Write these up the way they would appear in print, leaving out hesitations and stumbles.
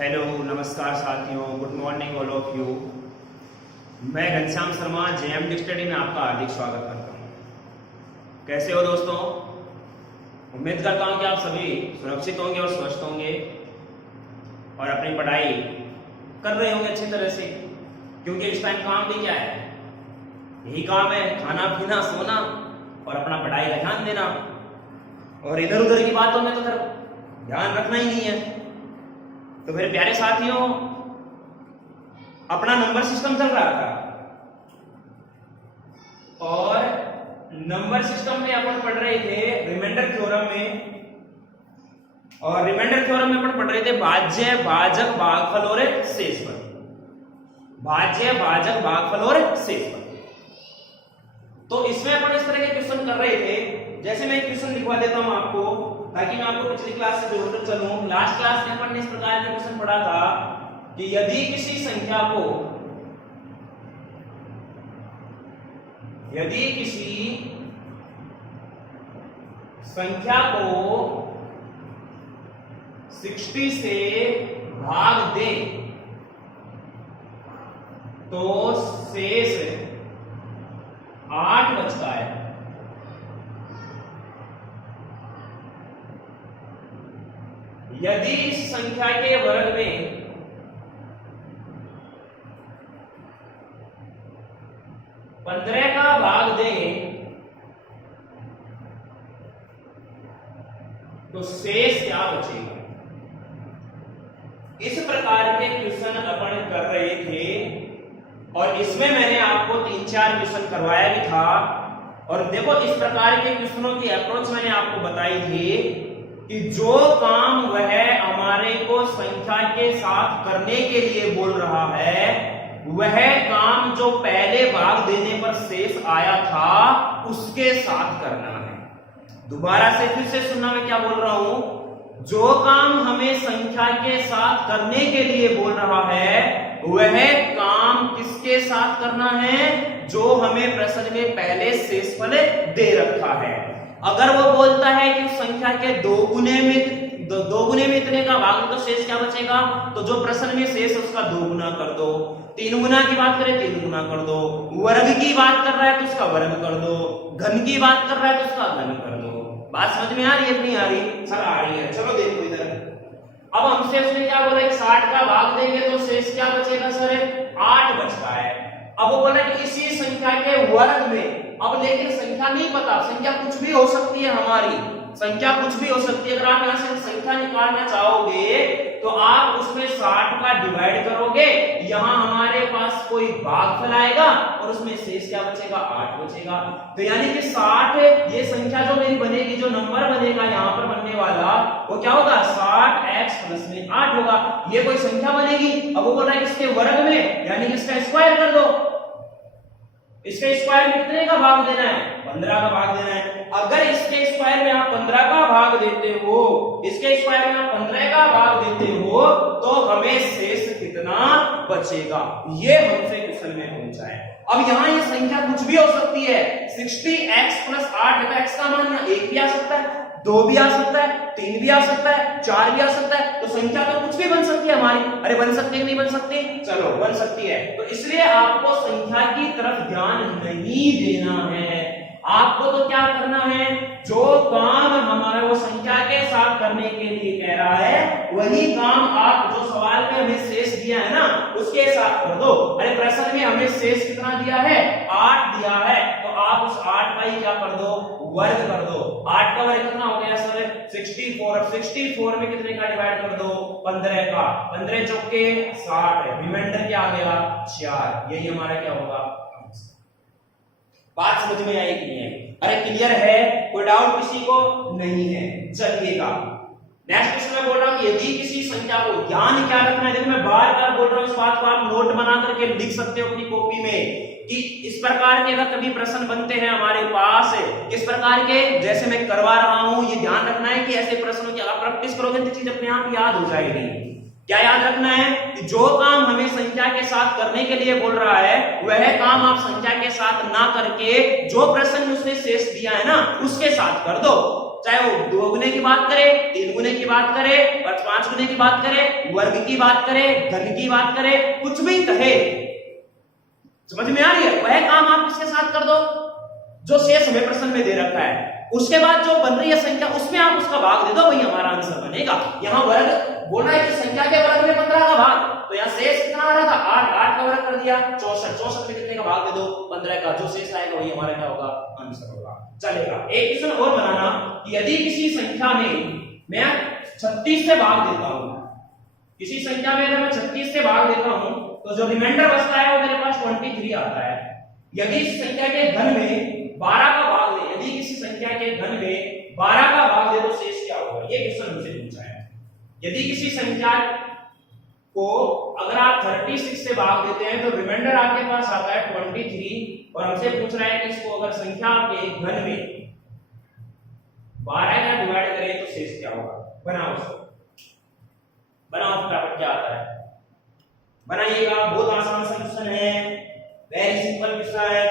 Hello नमस्कार साथियों, good morning all of you. मैं घनश्याम शर्मा जेएमडी स्टडी में आपका हार्दिक स्वागत करता हूँ। कैसे हो दोस्तों? उम्मीद करता हूँ कि आप सभी सुरक्षित होंगे और स्वस्थ होंगे और अपनी पढ़ाई कर रहे होंगे अच्छी तरह से, क्योंकि इस टाइम काम भी क्या है, यही काम है, खाना पीना सोना और अपना पढ़ाई का ध्यान देना। और इधर उधर की बातों में तो फिर ध्यान रखना ही नहीं है। तो मेरे प्यारे साथियों, अपना नंबर सिस्टम चल रहा था और नंबर सिस्टम में अपन पढ़ रहे थे रिमाइंडर थ्योरम में, और रिमाइंडर थ्योरम में अपन पढ़ रहे थे भाज्य भाजक भागफल और शेषफल। भाज्य भाजक भागफल और शेषफल। तो इसमें अपन इस तरह के क्वेश्चन कर रहे थे। जैसे मैं क्वेश्चन लिखवा देता हूं आपको, ताकि मैं आपको पिछली क्लास से जोड़कर चलूं। लास्ट क्लास में अपन ने इस प्रकार का क्वेश्चन पढ़ा था कि यदि किसी संख्या को 60 से भाग दे तो शेष 8 बचता है। यदि इस संख्या के वर्ग में 15 का भाग दें तो शेष क्या बचेगा। इस प्रकार के क्वेश्चन अपन कर रहे थे और इसमें मैंने आपको 3-4 क्वेश्चन करवाया भी था। और देखो, इस प्रकार के क्वेश्चनों की अप्रोच मैंने आपको बताई थी कि जो काम वह हमारे को संख्या के साथ करने के लिए बोल रहा है, वह काम जो पहले भाग देने पर शेष आया था उसके साथ करना है। दोबारा से फिर से सुनना, मैं क्या बोल रहा हूं। जो काम हमें संख्या के साथ करने के लिए बोल रहा है, वह काम किसके साथ करना है, जो हमें प्रश्न में पहले शेषफल दे रखा है। अगर वो बोलता है कि संख्या के दो गुने में इतने का भाग तो शेष क्या बचेगा, तो जो प्रश्न में शेष है उसका 2 गुना कर दो। 3 गुना की बात करें 3 गुना कर दो। वर्ग की बात कर रहा है तो उसका वर्ग कर दो। घन की बात कर रहा है तो उसका घन कर दो। बात समझ में आ रही है? नहीं आ रही? सर आ रही है। चलो देखो इधर, अब हमसे उसने क्या बोला, 60 का भाग देंगे तो शेष क्या बचेगा सर? 8 बचता है। अब वो बोला कि इसी संख्या के वर्ग में, अब लेकिन संख्या नहीं पता, संख्या कुछ भी हो सकती है, हमारी संख्या कुछ भी हो सकती है। अगर आप यहां से संख्या निकालना चाहोगे तो आप उसमें 60 का डिवाइड करोगे, यहां हमारे पास कोई भागफल आएगा और उसमें शेष क्या बचेगा? 8 बचेगा। तो यानी कि 60, ये संख्या जो मेरी बनेगी, जो नंबर बनेगा यहां पर बनने वाला, वो क्या होगा? 60x प्लस में 8 होगा। ये कोई संख्या बनेगी। अब वो बोल रहा है इसके वर्ग में, यानी कि इसका स्क्वायर कर दो। इसके स्क्वायर में कितने का भाग देना है? 15 का भाग देना है। अगर इसके स्क्वायर में आप 15 का भाग देते हो, इसके स्क्वायर में आप 15 का भाग देते हो, तो हमें शेष कितना बचेगा, ये हमसे क्वेश्चन में पूछा है। अब यहाँ ये संख्या कुछ भी हो सकती है। 60x प्लस 8 का x का मान 1 भी आ सकता है, 2 भी आ सकता है, 3 भी आ सकता है, 4 भी आ सकता है। तो संख्या तो कुछ भी बन सकती है हमारी। अरे बन सकती है कि नहीं बन सकती? चलो बन सकती है। तो इसलिए आपको संख्या की तरफ ध्यान नहीं देना है। आपको तो क्या करना है, जो काम हमारे वो संख्या के साथ करने के लिए कह रहा है, वही काम आप जो सवाल में हमें शेष दिया है ना, उसके साथ कर दो। अरे प्रश्न में हमें शेष कितना दिया है? 8 दिया है। तो आप उस 8 का ही क्या कर दो? वर्ग कर दो। 8 का वर्ग कितना हो गया सर? 64। अब 64 में कितने का डिवाइड कर दो? 15 का। 15 चौके 60, रिमाइंडर क्या आ गया? 4। यही हमारा क्या होगा? बात समझ में आई कि नहीं आई? अरे क्लियर है? कोई डाउट किसी को नहीं है? चलिएगा नेक्स्ट क्वेश्चन में बोल रहा हूं कि यदि किसी संख्या को, ध्यान क्या रखना है, देखो मैं बार बार बोल रहा हूं, इस बात को आप नोट बना करके लिख सकते हो अपनी कॉपी में कि इस प्रकार के अगर कभी प्रश्न बनते हैं हमारे पास, इस प्रकार के जैसे मैं करवा रहा हूं, ये ध्यान रखना है कि ऐसे प्रश्नों की आप प्रैक्टिस करोगे तो चीज अपने आप याद हो जाएगी। क्या याद रखना है कि जो काम हमें संख्या के साथ करने के लिए बोल रहा है, वह काम आप संख्या के साथ ना करके जो प्रश्न में उसने शेष दिया है ना, उसके साथ कर दो। चाहे वो 2 गुने की बात करे, 3 गुने की बात करे, 5 गुने की बात करे, वर्ग की बात करे, घन की बात करे, कुछ भी कहे, समझ में आ रही है? वह काम आप किसके साथ कर दो जो शेष हमें प्रश्न में दे रखा है। उसके बाद जो बन रही है संख्या उसमें आप उसका भाग दे दो, वही हमारा आंसर बनेगा। यहाँ वर्ग बोल रहा है कि संख्या के वर्ग में 15 का भाग, तो यहाँ शेष कितना आ रहा था 8, 8 का वर्ग कर दिया 64, 64 में कितने का भाग दे दो 15 का, जो शेष आएगा वही हमारा क्या होगा आंसर होगा। चलेगा। एक क्वेश्चन और बनाना कि यदि किसी संख्या में मैं 36 से भाग देता हूं, किसी संख्या में अगर मैं 36 से भाग देता हूं तो जो रिमाइंडर बचता है वो मेरे पास 23 आता है। यदि इस संख्या के घन में 12 का भाग दे, यदि किसी संख्या के घन में 12 का भाग दे तो शेष क्या होगा, ये क्वेश्चन मुझे पूछा है। यदि किसी संख्या को अगर आप 36 से भाग देते हैं तो रिमाइंडर आपके पास आता है 23 और हमसे पूछ रहा है कि इसको अगर संख्या के घन में 12 का डिवाइड करें तो शेष क्या होगा। बनाओ उसको, बनाओ फटाफट, क्या आता है बनाइएगा। बहुत आसान सा क्वेश्चन है, वेरी सिंपल क्वेश्चन है।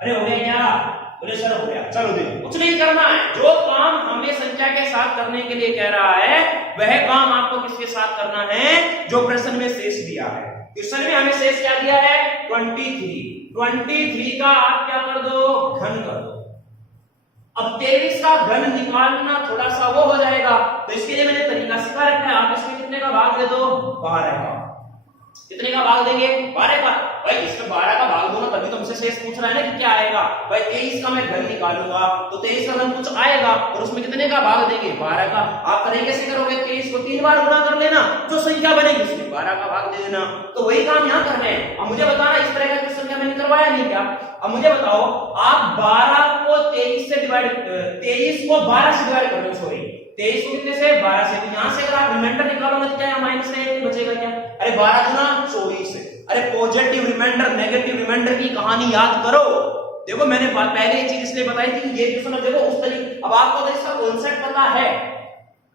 अरे हो गया क्या? बोले सर हो गया। चलो देखो, कुछ नहीं करना है, जो काम हमें संख्या के साथ करने के लिए कह रहा है वह काम आपको किसके साथ करना है, जो प्रश्न में शेष दिया है। क्वेश्चन में हमें शेष क्या दिया है 23 का आप क्या कर दो घन कर दो। अब 23 का घन निकालना थोड़ा सा वो हो जाएगा, तो इसके लिए मैंने तरीका सिखा रखा है। आप इसमें कितने का भाग दे दो 12 का। कितने का भाग देंगे 12 का। भाई इसमें 12 का भाग दो ना, तभी तो मुझसे शेष पूछ रहा है ना कि क्या आएगा। भाई 23 का मैं घन निकालूंगा तो 23 का घन कुछ आएगा और उसमें कितने का भाग देंगे 12 का। आप करेंगे कैसे करोगे, 23 को 3 बार गुणा कर लेना, जो संख्या बनेगी उसमें 12 का भाग दे देना। तो वही काम यहाँ कर रहे हैं। अब मुझे बताना इस तरह का क्वेश्चन क्या मैंने करवाया नहीं क्या। अब मुझे बताओ आप 12 को 23 से डिवाइड 23 को 12 से डिवाइड कर दो, सॉरी 23 को कितने से 12 से, तो यहां से अगर आप रिमाइंडर निकालोगे तो क्या माइनस में बचेगा क्या। अरे 12 गुना 24। अरे पॉजिटिव रिमाइंडर नेगेटिव रिमाइंडर की कहानी याद करो। देखो मैंने पहले ये चीज इसलिए बताई थी कि ये क्वेश्चन देखो उस तरीके, अब आपको तो इसका कॉन्सेप्ट पता है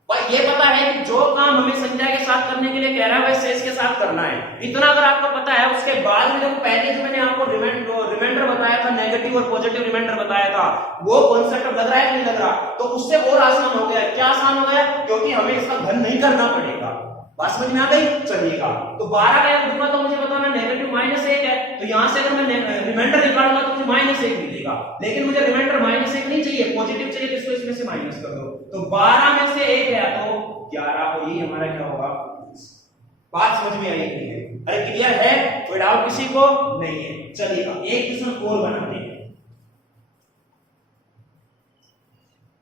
और ये पता है कि जो काम हमें संख्या के साथ करने के लिए कह रहा है वह शेष के साथ करना है। इतना अगर आपको पता है, उसके बाद में देखो पहले जो मैंने आपको रिमाइंडर बताया था, नेगेटिव और पॉजिटिव रिमाइंडर बताया था, वो कॉन्सेप्ट लग रहा है कि नहीं लग रहा, तो उससे और आसान हो गया। क्या आसान हो गया, क्योंकि हमें इसका घन नहीं करना पड़ेगा। बात समझ में आ गई, चलिएगा। तो 12 का दूंगा तो मुझे बताना नेगेटिव -1 है, तो यहां से अगर मैं रिमाइंडर निकालूंगा तो मुझे -1 मिलेगा, लेकिन मुझे रिमाइंडर -1 नहीं चाहिए, पॉजिटिव चाहिए, तो इसको इसमें से माइनस कर दो। तो 12 में से 1 गया तो 11, तो ये हमारा क्या होगा। बात समझ में आई है? अरे क्लियर है, कोई डाउट किसी को नहीं है। चलिएगा एक क्वेश्चन और बनाते हैं।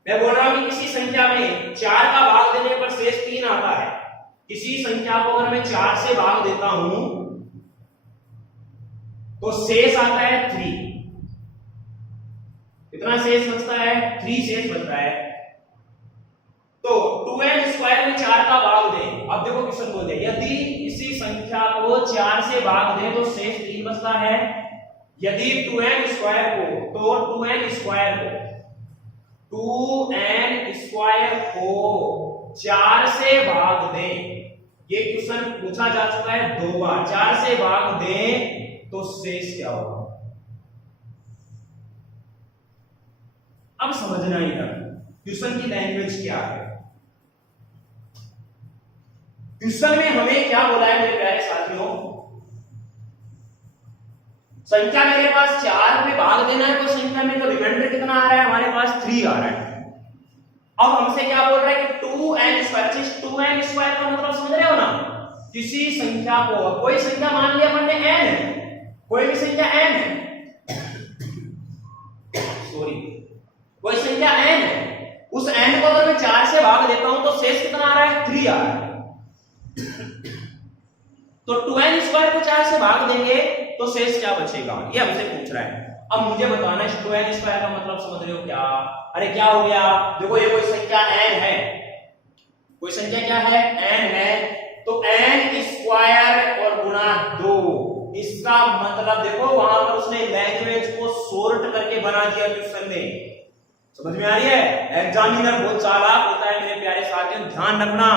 मैं बोल रहा हूं कि किसी संख्या में 4 का भाग देने पर शेष 3 आता है। किसी संख्या को अगर मैं 4 से भाग देता हूं तो शेष आता है 3। कितना शेष बचता है 3 शेष बचता है। तो 2n² में 4 का भाग दें। अब देखो क्वेश्चन बोल दे, यदि किसी संख्या को 4 से भाग दें तो शेष 3 बचता है। यदि 2n² को, तो 2n² को 4 से भाग दें, ये क्वेश्चन पूछा जा चुका है 2 बार। 4 से भाग दें तो शेष क्या होगा। अब समझना ही है क्वेश्चन की लैंग्वेज क्या है। क्वेश्चन में हमें क्या बोला है मेरे प्यारे साथियों, संख्या मेरे पास 4 में भाग देना है, तो संख्या में तो रिमाइंडर कितना आ रहा है हमारे पास 3 आ रहा है। अब हमसे क्या बोल रहा है कि 2n² का मतलब समझ रहे हो ना। किसी संख्या को, कोई संख्या मान लिया हमने n है, कोई भी संख्या n है, सॉरी कोई संख्या n है, उस n को अगर मैं 4 से भाग देता हूं तो शेष कितना आ रहा है 3 आ रहा है। तो 2n² को 4 से भाग देंगे तो शेष क्या बचेगा, ये हमसे पूछ रहा है। अब मुझे बताना है 2n² का मतलब समझ रहे हो क्या। अरे क्या हो गया, देखो ये कोई संख्या n है, कोई संख्या क्या है n है, तो n² और गुणा 2, इसका मतलब देखो वहां पर उसने लैंग्वेज को सॉर्ट करके बना दिया क्वेश्चन में। समझ में आ रही है, एग्जामिनर बहुत चालाक होता है मेरे प्यारे साथियों, ध्यान रखना।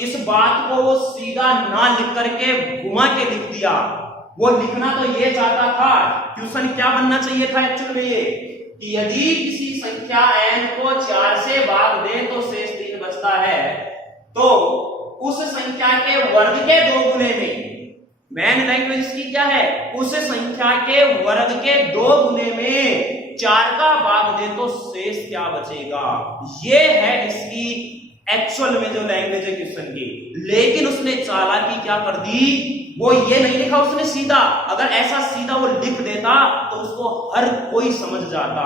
इस बात को वो सीधा ना लिख करके घुमा के लिख दिया, वो लिखना तो ये चाहता था, क्वेश्चन क्या बनना चाहिए था एक्चुअल में ये, कि यदि किसी संख्या n को 4 से भाग दें तो शेष 3 बचता है, तो उस संख्या के वर्ग के 2 गुने में, मेन लैंग्वेज की क्या है, उस संख्या के वर्ग के 2 गुने में 4 का भाग दे तो शेष क्या बचेगा। ये है इसकी एक्चुअल में जो लैंग्वेज है क्वेश्चन की। लेकिन उसने चालाकी क्या कर दी, वो ये नहीं लिखा उसने सीधा, अगर ऐसा सीधा वो लिख देता तो उसको हर कोई समझ जाता।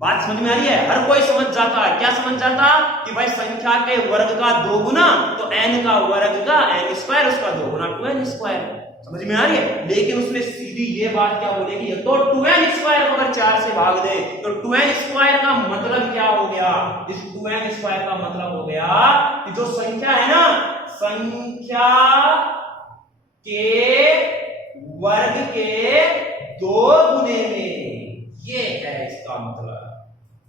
बात समझ में आ रही है, हर कोई समझ जाता। क्या समझ जाता कि भाई संख्या के वर्ग का 2 गुना तो n का वर्ग का n स्क्वायर, उसका 2 गुना 2n स्क्वायर। समझ में आ रही है। लेकिन उसने सीधी ये बात क्या बोलेगी, तो 2n स्क्वायर को अगर 4 से भाग दे तो 2n स्क्वायर का मतलब क्या हो गया, इस 2n स्क्वायर का मतलब हो गया कि जो संख्या है ना, संख्या के वर्ग के 2 गुने में, ये है इसका मतलब।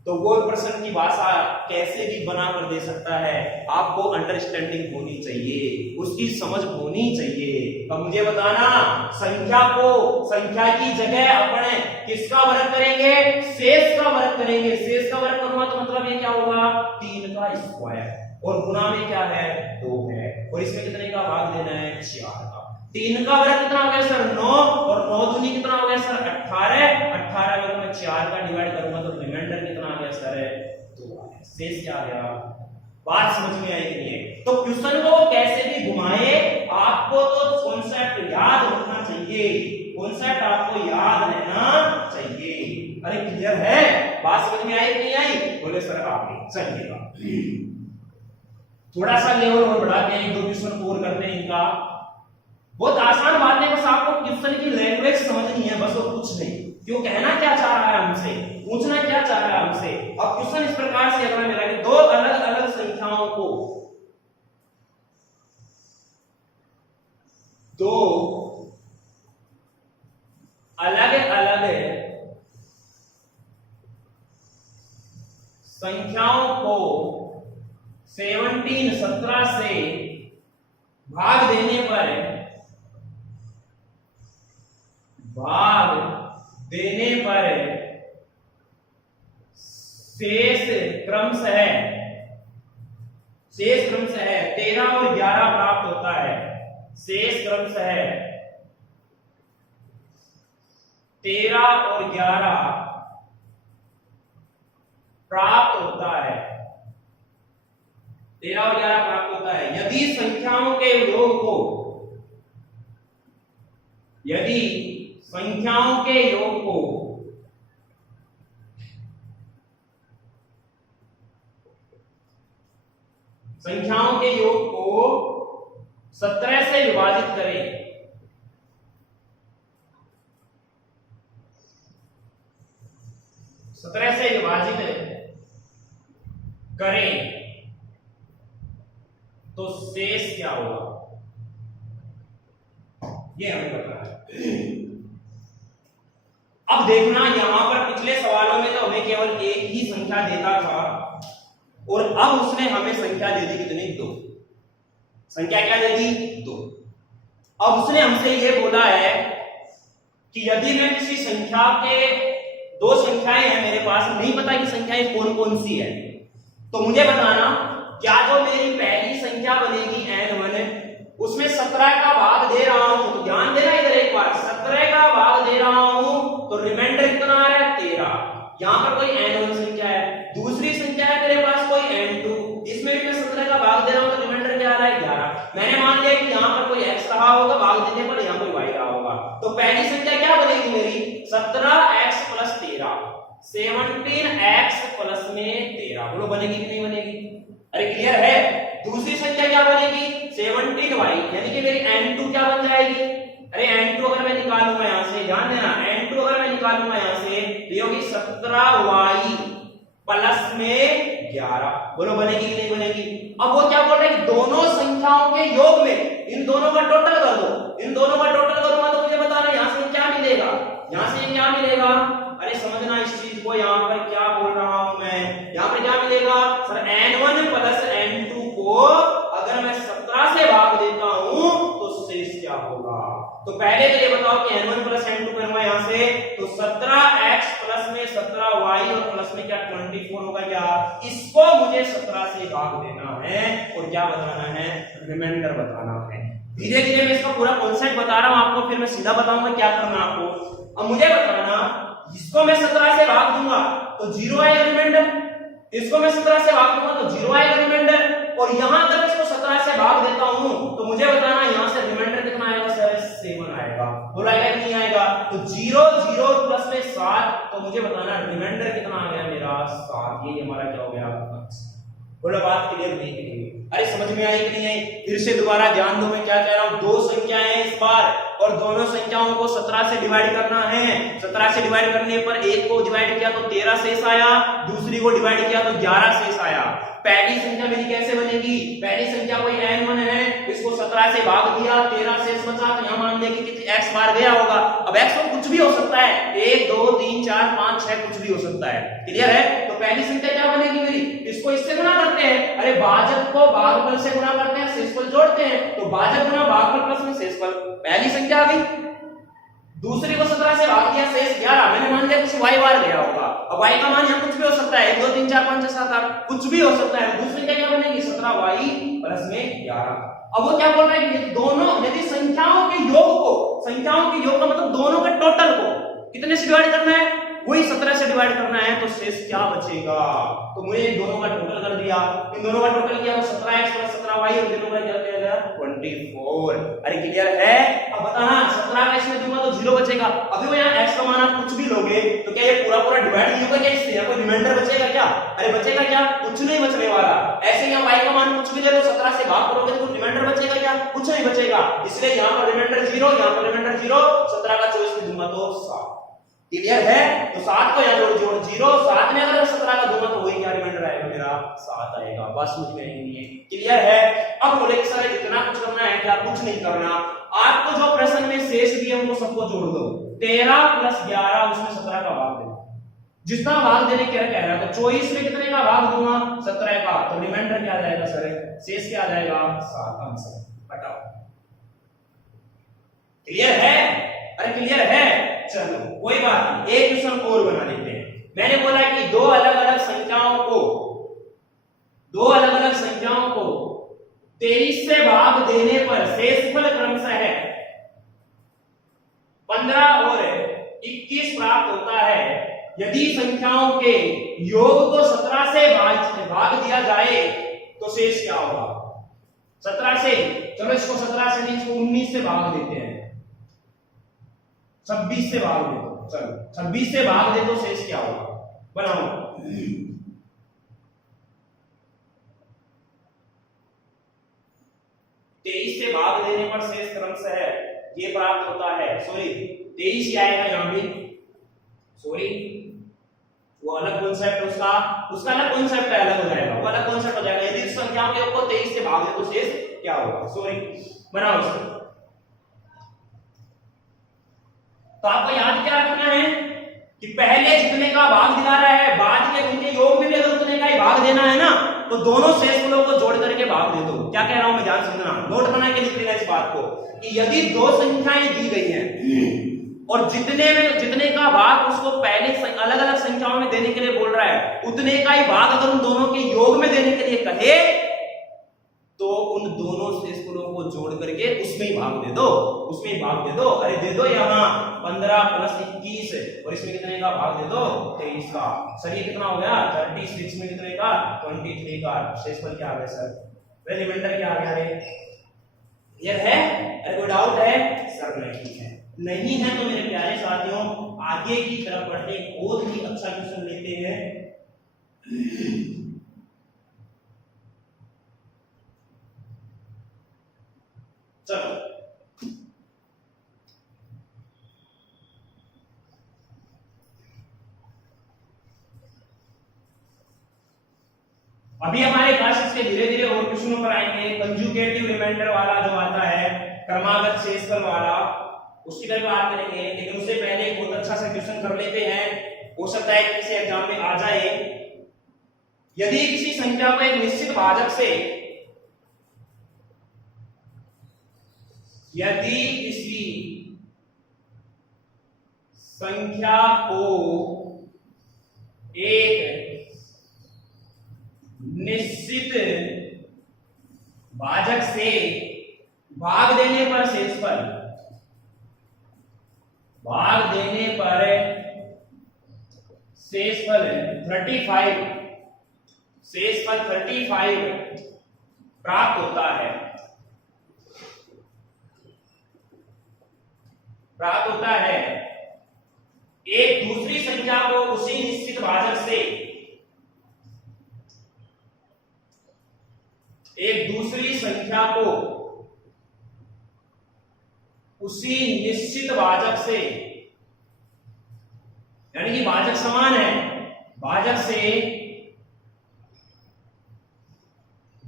तो वो प्रश्न की भाषा कैसे भी बना कर दे सकता है, आपको अंडरस्टैंडिंग होनी चाहिए, उसकी समझ होनी चाहिए। तो मुझे बताना, संख्या को, संख्या की जगह अपने किसका वर्ग करेंगे, शेष का वर्ग करेंगे। शेष का वर्ग करूंगा तो मतलब ये क्या होगा, 3 का स्क्वायर, और गुना में क्या है, 2 है, और इसमें कितने का भाग देना है, 4 का। 3 का वर्ग कितना हो गया सर, 9, और 9 दूनी कितना हो गया सर, 18। 18 अगर मैं 4 का डिवाइड करूंगा तो रिमाइंडर कितना आ गया सर, 2 आ गया। शेष क्या आ गया। बात समझ में आई कि नहीं है। तो क्वेश्चन को कैसे भी घुमाए, आपको तो कॉन्सेप्ट याद रखना चाहिए, कॉन्सेप्ट आपको याद रहना चाहिए। अरे क्लियर है, बात समझ में आई कि नहीं आई, बोले सर आगे चलिएगा। थोड़ा सा लेवल और बढ़ाते हैं, 2 क्वेश्चन और करते हैं इनका। बहुत आसान बात है, बस आपको क्वेश्चन की लैंग्वेज समझनी है, बस और कुछ नहीं। क्यों, कहना क्या चाह रहा है हमसे, पूछना क्या चाह रहा है हमसे। अब क्वेश्चन इस प्रकार से अगर मिला कि 2 अलग अलग संख्याओं को, 2 अलग अलग संख्याओं को 17 से भाग देने पर शेष क्रमशः 13 और 11 प्राप्त होता है। शेष क्रमशः 13 और 11 प्राप्त होता है। 13 और 11 प्राप्त होता है यदि संख्याओं के योग को, यदि संख्याओं के योग को संख्याओं के योग को 17 से विभाजित करें, 17 से विभाजित करें तो शेष क्या होगा, ये हमें पता है। अब देखना, यहां पर पिछले सवालों में तो हमें केवल एक ही संख्या देता था, और अब उसने हमें संख्या दे दी कितनी, 2। संख्या क्या दे दी, 2। अब उसने हमसे यह बोला है कि यदि मैं किसी संख्या के, 2 संख्याएं हैं मेरे पास, नहीं पता कि संख्याएं कौन कौन सी है, तो मुझे बताना क्या जो मेरी पहली संख्या बनेगी n1, उसमें 17 का भाग दे रहा हूं, तो ध्यान देना इधर एक बार, 17 का भाग दे रहा हूं तो रिमाइंडर कितना आ रहा है, 13। यहां पर कोई n1 संख्या है, दूसरी संख्या है मेरे पास कोई n2, इसमें भी मैं 17 का भाग दे रहा हूं तो रिमाइंडर क्या आ रहा है, 11। मैंने मान लिया कि यहां पर कोई x रहा होगा भाग देने पर, यहां कोई y रहा होगा, तो पहली संख्या क्या बनेगी मेरी, 17x + 13, 17x प्लस में 13। बोलो बनेगी कि नहीं बनेगी। अरे क्लियर है। दूसरी संख्या क्या बनेगी, 17y, यानी कि मेरी n2 क्या बन जाएगी। अरे n2 अगर मैं निकालूंगा यहां से, ध्यान देना, n2 अगर मैं निकालूंगा यहां से तो ये होगी 17y प्लस में 11। बोलो बनेगी कि नहीं बनेगी। अब वो क्या बोल रहे हैं कि दोनों संख्याओं के योग में इन दोनों का टोटल कर दो, इन दोनों का टोटल करूंगा तो मुझे बताना यहां से क्या मिलेगा, यहां से क्या मिलेगा। अरे समझना इस चीज को, यहां पर क्या बोल रहा हूं मैं, यहां पे क्या मिलेगा सर, n1 प्लस n2 को अगर मैं 17 से भाग देता हूं तो शेष क्या होगा, तो पहले तो ये बताओ कि n1 प्लस n2 करना यहाँ से, तो 17x प्लस में 17y और प्लस में क्या 24 होगा क्या, इसको मुझे 17 से भाग देना है और क्या बताना है, रिमाइंडर बताना है। धीरे धीरे मैं इसका पूरा कॉन्सेप्ट बता रहा हूं आपको, फिर मैं सीधा बताऊंगा क्या करना आपको। अब मुझे बताना, इसको मैं 17 से भाग दूंगा तो 0 आएगा रिमाइंडर, इसको मैं 17 से भाग दूंगा तो 0 आएगा रिमाइंडर, और यहां तक इसको 17 से भाग देता हूं तो मुझे बताना यहां से रिमाइंडर कितना आएगा सर, 7 आएगा। बोलाएगा कि नहीं आएगा, तो 0 0 प्लस में 7, तो मुझे बताना रिमाइंडर कितना आ गया मेरा 7। ये हमारा क्या हो गया, बोलो बात क्लियर हुई कि नहीं? अरे समझ में आई कि नहीं आई? फिर से दोबारा ध्यान दो मैं क्या कह रहा हूं। दो संख्याएं हैं इस बार और दोनों संख्याओं को 17 से डिवाइड करना है। 17 से डिवाइड करने पर एक को डिवाइड किया तो 13 शेष आया, दूसरी को डिवाइड किया तो 11 शेष आया। पहली संख्या मेरी कैसे बनेगी, पहली संख्या कोई n1 है, इसको 17 से भाग दिया, 13 शेष बचा, तो यहां मान लिया कि x बार गया होगा। अब x तो कुछ भी हो सकता है, 1 2 3 4 5 6 कुछ भी हो सकता है। क्लियर है? तो पहली संख्या क्या बनेगी मेरी, इसको इससे गुणा करते हैं। अरे भाजक को भागफल से गुणा करते हैं, शेषफल जोड़ते हैं, तो भाजक गुणा भागफल प्लस में शेषफल, पहली संख्या आ गई। दूसरी को 17 से भाग दिया, शेष 11, मैंने मान लिया किसी y बार गया होगा। अब y का मान यहाँ कुछ भी हो सकता है, 1 2 3 4 5 6 7 8 कुछ भी हो सकता है। दूसरी क्या बनेगी 17y प्लस में 11। अब वो क्या बोल रहा है कि दोनों, यदि संख्याओं के योग को, संख्याओं के योग का मतलब दोनों के टोटल को कितने से डिवाइड करना है, वही 17 से डिवाइड करना है, तो शेष क्या बचेगा, तो मुझे दोनों का टोटल कर दिया, इन दोनों का टोटल किया तो 17x प्लस 17y और दोनों का क्या किया 24। अरे क्लियर है? अब बताना 17 का इसमें दूंगा तो 0 बचेगा। अभी वो यहाँ x का मान आप कुछ भी लोगे तो क्या ये पूरा पूरा डिवाइड नहीं होगा क्या इससे, या कोई रिमाइंडर बचेगा क्या? अरे बचेगा क्या, कुछ नहीं बचने वाला। ऐसे यहाँ y का मान कुछ भी ले लो, 17 से भाग करोगे तो रिमाइंडर बचेगा क्या, कुछ नहीं बचेगा। इसलिए यहाँ पर रिमाइंडर 0, यहाँ पर रिमाइंडर 0, 17 का 24 में दूंगा तो 7। क्लियर है? तो 7 को यहाँ जोड़ 0, 7 में अगर 17 का दूंगा तो वही क्या रिमाइंडर आएगा मेरा 7 आएगा। बस मुझ में नहीं है। क्लियर है? अब बोले कि सर इतना कुछ करना है क्या, कुछ नहीं करना। आपको जो प्रश्न में शेष दिए उनको सबको जोड़ दो, 13 प्लस 11 उसमें 17 का भाग दो, जितना भाग देने क्या कह रहा है, तो 24 में कितने का भाग दूंगा 17 का, तो रिमाइंडर क्या आ जाएगा सर, शेष क्या आ जाएगा 7। आंसर बताओ। क्लियर है? अरे क्लियर है? चलो कोई बात नहीं, एक क्वेश्चन और बना लेते हैं। मैंने बोला कि दो अलग अलग संख्याओं को 23 से भाग देने पर शेषफल क्रमशः है 15 और 21 प्राप्त होता है। यदि संख्याओं के योग को 17 से भाग दिया जाए तो शेष क्या होगा? 17 से, चलो इसको 17 से नहीं, इसको 19 से भाग देते हैं, 26 से भाग दे दो, चलो 26 से भाग दे तो शेष क्या होगा, बनाओ। 23 से भाग देने पर शेष क्रमशः है ये प्राप्त होता है, सॉरी 23 ही आएगा यहां भी, सॉरी वो अलग कॉन्सेप्ट, उसका अलग कॉन्सेप्ट है, अलग हो जाएगा, वो अलग कॉन्सेप्ट हो जाएगा। यदि संख्याओं के को 23 से भाग दे तो शेष क्या होगा, सॉरी बनाओ इसको। तो आपको याद क्या रखना है कि पहले जितने का भाग दिला रहा है, बाद के उनके योग में भी अगर उतने का ही भाग देना है ना, तो दोनों शेषफलों को जोड़ करके भाग दे दो। क्या कह रहा हूं मैं, ध्यान समझना, नोट बना के लिख लेना इस बात को कि यदि दो संख्याएं दी गई हैं और जितने का भाग उसको पहले अलग अलग संख्याओं में देने के लिए बोल रहा है, उतने का ही भाग अगर उन दोनों के योग में देने के लिए कहे तो उन दोनों शेषफलों को जोड़ करके उसमें ही भाग दे दो, उसमें ही भाग दे दो। अरे दे दो यहाँ 15 प्लस 21 और इसमें कितने का भाग दे दो 23 का, सर ये कितना हो गया 36 में कितने का 23 का, शेषफल क्या आ गया सर, रिमाइंडर क्या आ गया रे, क्लियर है? अरे कोई डाउट है? सर नहीं है, नहीं है तो मेरे प्यारे साथियों आगे की तरफ बढ़ते बहुत ही अच्छा क्वेश्चन लेते हैं। चलो अभी हमारे क्लासेस के धीरे धीरे और क्वेश्चनों पर आएंगे। कंजुगेटिव रिमाइंडर वाला जो आता है, क्रमागत शेषफल वाला, उसकी तरफ बात करेंगे, लेकिन उससे पहले एक बहुत अच्छा सा क्वेश्चन कर लेते हैं, हो सकता है किसी एग्जाम में आ जाए। यदि किसी संख्या को एक निश्चित भाजक से, यदि किसी संख्या को एक निश्चित भाजक से भाग देने पर शेषफल, भाग देने पर शेषफल 35, शेषफल 35 प्राप्त होता है, प्राप्त होता है। एक दूसरी संख्या को उसी निश्चित भाजक से, एक दूसरी संख्या को उसी निश्चित भाजक से, यानी कि भाजक समान है, भाजक से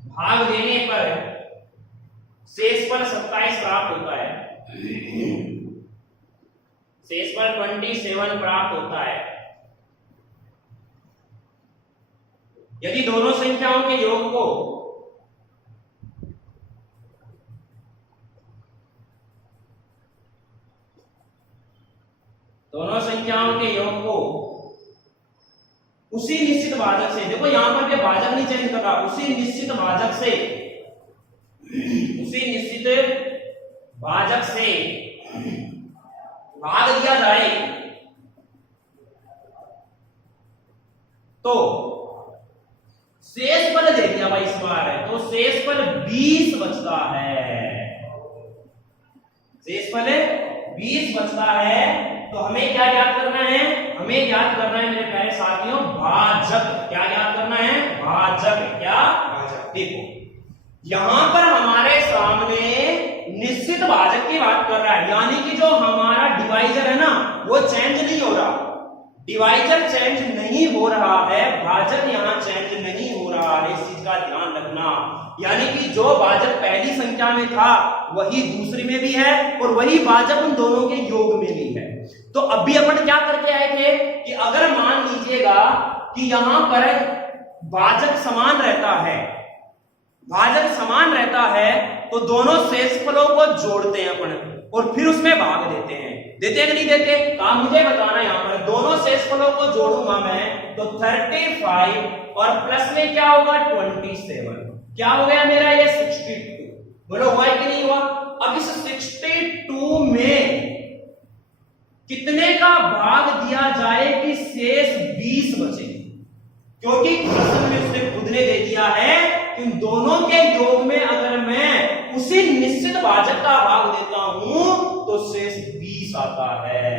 भाग देने पर शेषफल 27 प्राप्त होता है, शेषफल 27 प्राप्त होता है। यदि दोनों संख्याओं के योग को उसी निश्चित भाजक से, देखो यहां पर भाजक नहीं चेंज कर रहा, उसी निश्चित भाजक से, उसी निश्चित भाजक से भाग दिया जाए तो शेषफल दे दिया भाई इस बार है, तो शेषफल 20 बचता है, शेषफल 20 बचता है। तो हमें क्या याद करना है, हमें याद करना है मेरे प्यारे साथियों भाजक, क्या याद करना है, भाजक, क्या भाजक। देखो यहां पर हमारे सामने निश्चित भाजक की बात कर रहा है, यानी कि जो हमारा डिवाइजर है ना वो चेंज नहीं हो रहा, डिवाइजर चेंज नहीं हो रहा है, भाजक यहां चेंज नहीं हो रहा है, इस चीज का ध्यान रखना। यानी कि जो भाजक पहली संख्या में था वही दूसरी में भी है और वही भाजक उन दोनों के योग में भी है। तो अभी अपन क्या करके आए थे कि अगर मान लीजिएगा कि यहां पर भाजक समान रहता है, भाजक समान रहता है तो दोनों शेषफलों को जोड़ते हैं अपन और फिर उसमें भाग देते हैं, देते हैं कि नहीं देते, काम मुझे बताना। यहां पर दोनों शेषफलों को जोड़ूंगा मैं तो 35 और प्लस में क्या होगा 27, क्या हो गया मेरा ये 62, बोलो हुआ कि नहीं हुआ। अब इस 62 में कितने का भाग दिया जाए कि शेष 20 बचे, क्योंकि प्रश्न में उसने खुद ने दे दिया है कि इन दोनों के योग में अगर मैं उसी निश्चित भाजक का भाग देता हूं तो शेष 20 आता है।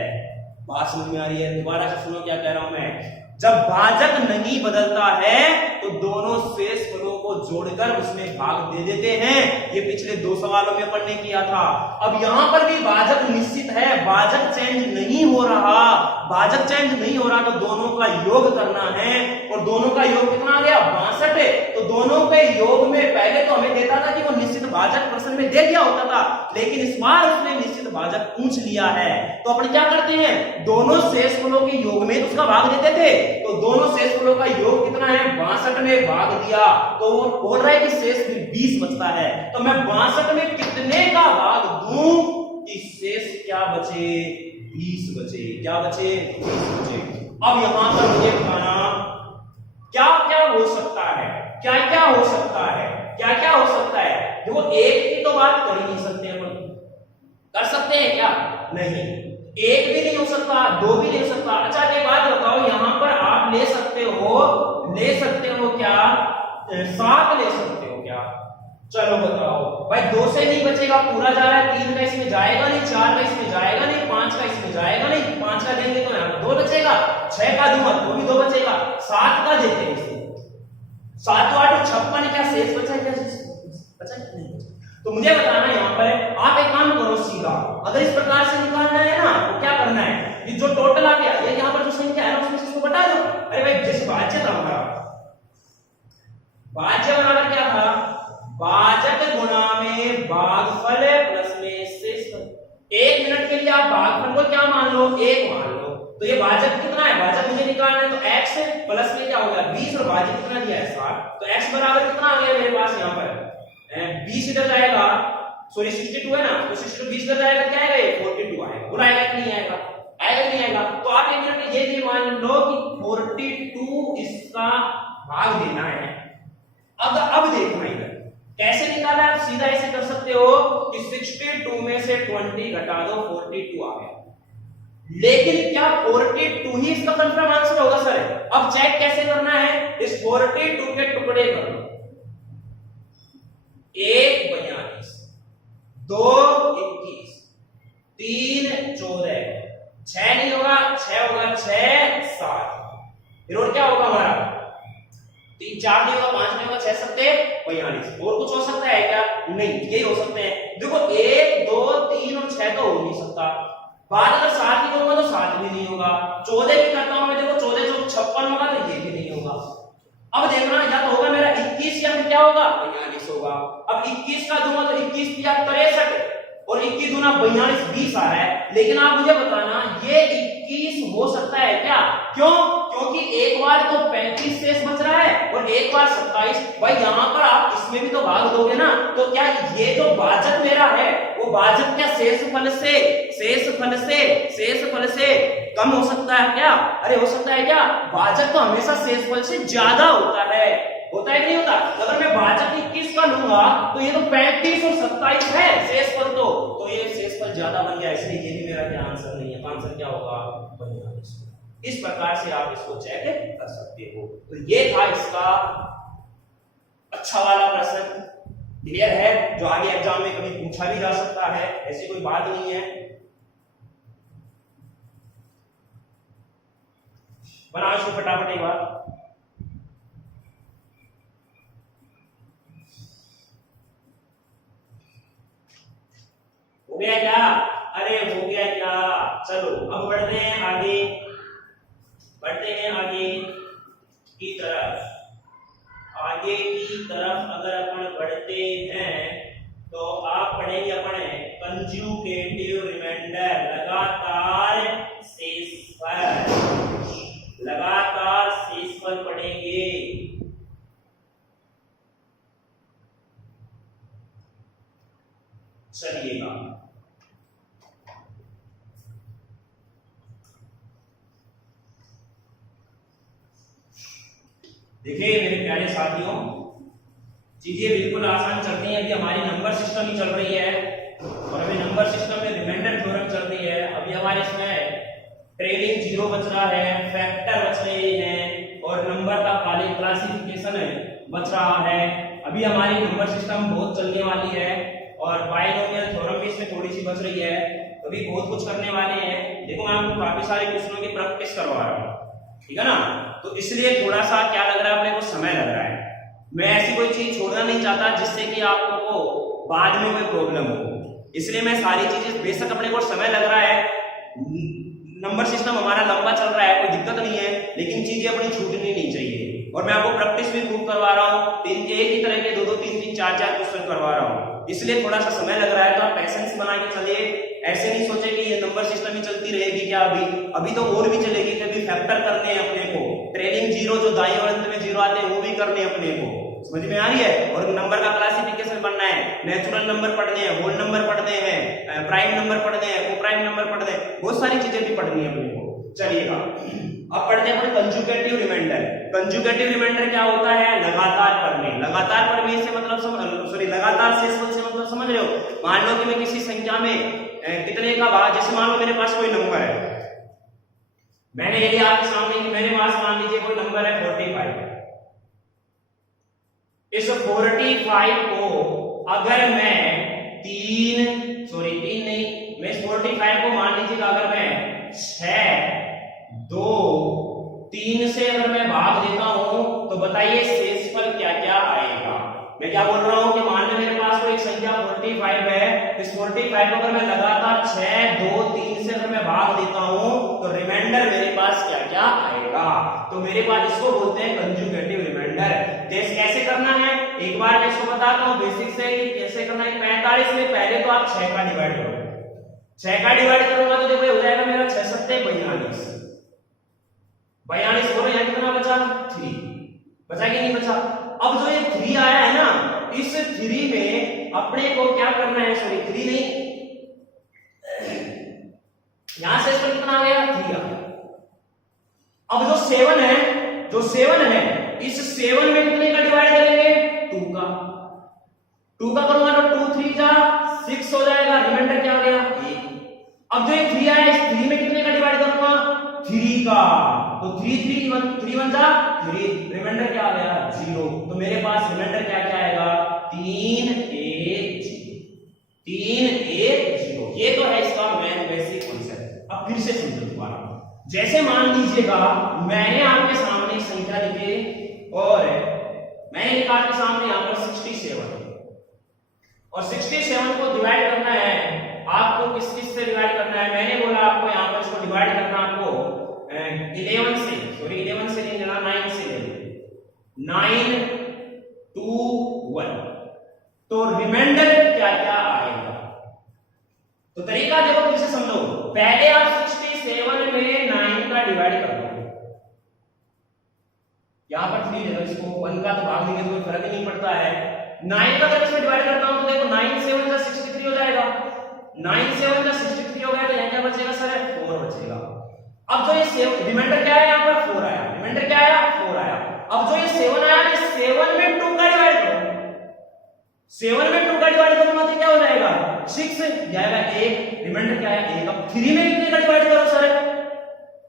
बात समझ में आ रही है, दोबारा से सुनो क्या कह रहा हूं मैं। जब भाजक नहीं बदलता है तो दोनों शेषफलों को जोड़कर उसमें भाग दे देते हैं, ये पिछले 2 सवालों में अपन ने किया था। अब यहां पर भी भाजक निश्चित है, भाजक चेंज नहीं हो रहा, भाजक चेंज नहीं हो रहा तो दोनों का योग करना है और दोनों का योग कितना आ गया 62। तो दोनों के योग में पहले तो हमें देता था कि वो निश्चित भाजक प्रश्न में दे दिया होता था, लेकिन इस बार उसने निश्चित भाजक पूछ लिया है तो अपन क्या करते हैं, दोनों शेषफलों के योग में उसका भाग देते थे, तो दोनों शेषफलों का योग कितना है 62 में भाग दिया तो वो बोल रहा है कि शेष 20 बचता है। तो मैं 62 में कितने का भाग दूं कि शेष क्या बचे 20 बचे, क्या बचे 20 बचे। अब यहां पर मुझे बताना क्या क्या हो सकता है, क्या क्या हो सकता है, क्या क्या हो सकता है। देखो एक की तो बात कर ही नहीं सकते अपन, कर सकते हैं क्या, नहीं, एक भी नहीं हो सकता, 2 भी नहीं हो सकता। अच्छा एक बात बताओ, यहां पर आप ले सकते हो क्या 7 ले सकते हो क्या, चलो बताओ भाई। 2 से नहीं बचेगा, पूरा जा रहा है, 3 का इसमें जाएगा नहीं, 4 का इसमें जाएगा नहीं, 5 का इसमें जाएगा नहीं, 5 का देंगे तो यहां 2 बचेगा, 6 का दूंगा तो भी 2 बचेगा, 7 का देते हैं इसको, 7 8 56, क्या शेष बचा क्या, बचा नहीं बचा। तो मुझे बताना यहां पर आप एक काम करो सीधा, अगर इस प्रकार से निकालना है ना तो क्या करना है, ये जो टोटल आ गया ये यहां पर जो संख्या है ना उसमें इसको बटा दो। अरे भाई जैसे भाज्य था हमारा, भाज्य बराबर क्या था, भाजक गुणा में भागफल प्लस में शेषफल। 1 मिनट के लिए आप भागफल को क्या मान लो 1 मान लो, तो ये भाजक कितना है, भाजक मुझे निकालना है तो x प्लस में क्या हो गया 20 और भाजक कितना दिया है 60, तो x बराबर कितना आ गया मेरे पास यहां पर 20 इधर जाएगा, सॉरी 62 है ना, तो 62 20 इधर जाएगा क्या आएगा, ये 42 आएगा, बोला आएगा कि नहीं आएगा, आएगा नहीं आएगा? तो आप एक मिनट ये मान लो कि 42 इसका भाग देना है। अब देखना इधर कैसे निकाला, आप सीधा ऐसे कर सकते हो कि 62 में से 20 घटा दो, 42 आ गया। लेकिन क्या 42 ही इसका कंफर्म आंसर होगा सर? अब चेक कैसे करना है, इस 42 के टुकड़े कर लो, 1 42, 2 21, 3 14, 6 नहीं होगा, 6 होगा, 6 7, फिर और क्या होगा हमारा, 3 4 नहीं होगा, 5 नहीं होगा, 6 सत्ते 42। और कुछ हो सकता है क्या? नहीं, यही हो सकते हैं। देखो 1 2 3 और 6 तो हो नहीं सकता, बाद अगर 7 भी होगा तो 7 भी नहीं होगा, 14 भी करता हूं मैं, देखो 14 जो 56 होगा तो ये भी नहीं होगा। अब देखना या तो होगा मेरा 21 या फिर क्या होगा 42 होगा। अब 21 का दूंगा तो 21 या 63 और 21 दूना 42 20 आ रहा है। लेकिन आप मुझे बताना ये 21 हो सकता है क्या? क्यों? क्योंकि एक बार तो 35 शेष बच रहा है और एक बार 27। भाई यहां पर आप इसमें भी तो भाग दोगे ना, तो क्या ये जो भाजक मेरा है वो भाजक क्या शेषफल से कम हो सकता है क्या? अरे हो सकता है क्या? भाजक तो हमेशा शेषफल से ज्यादा होता है कि नहीं होता? अगर मैं भाजक 21 का लूंगा तो ये तो 35 और 27 है शेषफल, तो ये शेषफल ज्यादा बन गया, इसलिए ये भी मेरा क्या आंसर नहीं है। आंसर क्या होगा 42। इस प्रकार से आप इसको चेक कर सकते हो। तो ये था इसका अच्छा वाला प्रश्न। क्लियर है? जो आगे एग्जाम में कभी पूछा भी जा सकता है, ऐसी कोई बात नहीं है। बनाओ इसको फटाफट एक बार। हो गया क्या? अरे हो गया क्या? चलो अब बढ़ते हैं आगे की तरफ। अगर अपन बढ़ते हैं तो आप पढ़ेंगे अपने कंज्यूगेटिव रिमाइंडर, लगातार शेषफल पढ़ेंगे। चलिएगा देखिए मेरे प्यारे साथियों, चीजें बिल्कुल आसान चल रही हैं। अभी हमारी नंबर सिस्टम ही चल रही है और अभी नंबर सिस्टम में रिमाइंडर थ्योरम चल रही है। अभी हमारे इसमें ट्रेलिंग जीरो बच रहा है, फैक्टर बच रहे हैं और नंबर का क्लासिफिकेशन बच रहा है। अभी हमारी नंबर सिस्टम बहुत चलने वाली है और बायनोमियल थ्योरम भी इसमें थोड़ी सी बच रही है। अभी बहुत कुछ करने वाले हैं। देखो मैं आपको काफी सारे क्वेश्चनों की प्रैक्टिस करवा रहा हूँ, ठीक है ना? तो इसलिए थोड़ा सा क्या लग रहा है, अपने को समय लग रहा है। मैं ऐसी कोई चीज छोड़ना नहीं चाहता जिससे कि आपको को बाद में कोई प्रॉब्लम हो, इसलिए मैं सारी चीजें, बेशक अपने को समय लग रहा है, नंबर सिस्टम हमारा लंबा चल रहा है, कोई दिक्कत नहीं है, लेकिन चीजें अपनी छूटनी नहीं चाहिए। और मैं आपको प्रैक्टिस भी खूब करवा रहा हूँ, तीन एक ही तरह के 2-2 3-3 4-4 क्वेश्चन करवा रहा हूँ, इसलिए थोड़ा सा समय लग रहा है। तो आप पेशेंस बना के चलिए, ऐसे नहीं सोचे कि ये नंबर सिस्टम ही चलती रहेगी क्या। अभी तो और भी चलेगी, कभी फैक्टर करने हैं अपने को, ट्रेलिंग जीरो जो दाएं और अंत में जीरो आते हैं वो भी करने हैं अपने को, समझ में आ रही है? और नंबर का क्लासिफिकेशन पढ़ना है, नेचुरल नंबर पढ़ने हैं, होल नंबर पढ़ने हैं, प्राइम नंबर पढ़ने हैं, को प्राइम नंबर पढ़ने हैं, बहुत सारी चीजें भी पढ़नी है अपने को। चलिएगा अब पढ़ते हैं अपने कंजुगेटिव रिमाइंडर। कंजुगेटिव रिमाइंडर क्या होता है? लगातार प्रमेय। लगातार प्रमेय से मतलब लगातार शेषफल से मतलब समझ रहे हो? मान लो कि मैं किसी संख्या में कितने का भाग, जैसे मान लो मेरे पास कोई नंबर है, मैंने यदि आपके सामने कि मेरे पास मान लीजिए कोई नंबर है 45, इस 45 को अगर मैं मैं इस 45 को मान लीजिएगा अगर मैं 6 2 3 से अगर मैं भाग देता हूं तो बताइए शेषफल क्या क्या आएगा। मैं क्या बोल रहा हूं कि मान लो मेरे पास कोई एक संख्या 45 है, इस 45 को अगर मैं लगातार 6 2 3 से अगर मैं भाग देता हूं तो रिमाइंडर मेरे पास क्या क्या आएगा। तो मेरे पास इसको बोलते हैं कंजुगेटिव रिमाइंडर। कैसे करना है एक बार मैं इसको बताता हूं बेसिक से कि कैसे करना है। 45 में पहले तो आप 6 का डिवाइड करो, 6 का डिवाइड करूंगा तो देखो हो जाएगा मेरा 6 सत्ते 42, 42 बोलो यहां कितना बचा? 3 बचा कि नहीं बचा? अब जो ये 3 आया है ना, इस 3 में अपने को क्या करना है, सॉरी 3 नहीं यहां से इसको कितना आ गया 3 आ गया। अब जो 7 है, जो 7 है इस 7 में कितने का डिवाइड करेंगे 2 का। 2 का करूंगा तो 2 3 जा 6 हो जाएगा, रिमाइंडर क्या आ गया 1। अब जो ये 3 आया इस 3 में कितने का डिवाइड करूंगा 3 का, तो 3 3 1 3 1 जा 3, रिमाइंडर क्या आ गया 0। तो मेरे पास रिमाइंडर क्या क्या आएगा 3 1 0, 3 1 0। ये तो है इसका मेन बेसिक कॉन्सेप्ट। अब फिर से समझो दोबारा। जैसे मान लीजिएगा मैंने आपके सामने संख्या लिखी और मैंने लिखा आपके सामने यहां पर 67 और 67 को डिवाइड करना है आपको किस किस से डिवाइड करना है। मैंने बोला आपको यहां पर इसको डिवाइड करना आपको 11 से, सॉरी 11 से नहीं लेना 9 से ले लो, 9 2 1। तो रिमाइंडर क्या क्या आएगा। तो तरीका देखो फिर से समझो। पहले आप 67 में 9 का डिवाइड कर दो, यहां पर 3 ले लो, इसको 1 का तो भाग देंगे तो कोई फर्क ही नहीं पड़ता है। 9 का अगर इसमें डिवाइड करता हूं तो देखो 9 7 का 63 हो जाएगा, 9 7 का 63 हो गया तो यहां क्या बचेगा सर 4 बचेगा। अब जो ये रिमाइंडर क्या है यहां पर 4 आया, रिमाइंडर क्या आया 4 आया। अब जो ये 7 आया इस 7 में 2 का डिवाइड करो, 7 में 2 का डिवाइड करूंगा तो क्या हो जाएगा 6 जाएगा 1, रिमाइंडर क्या आया 1। अब 3 में कितने का डिवाइड करो सर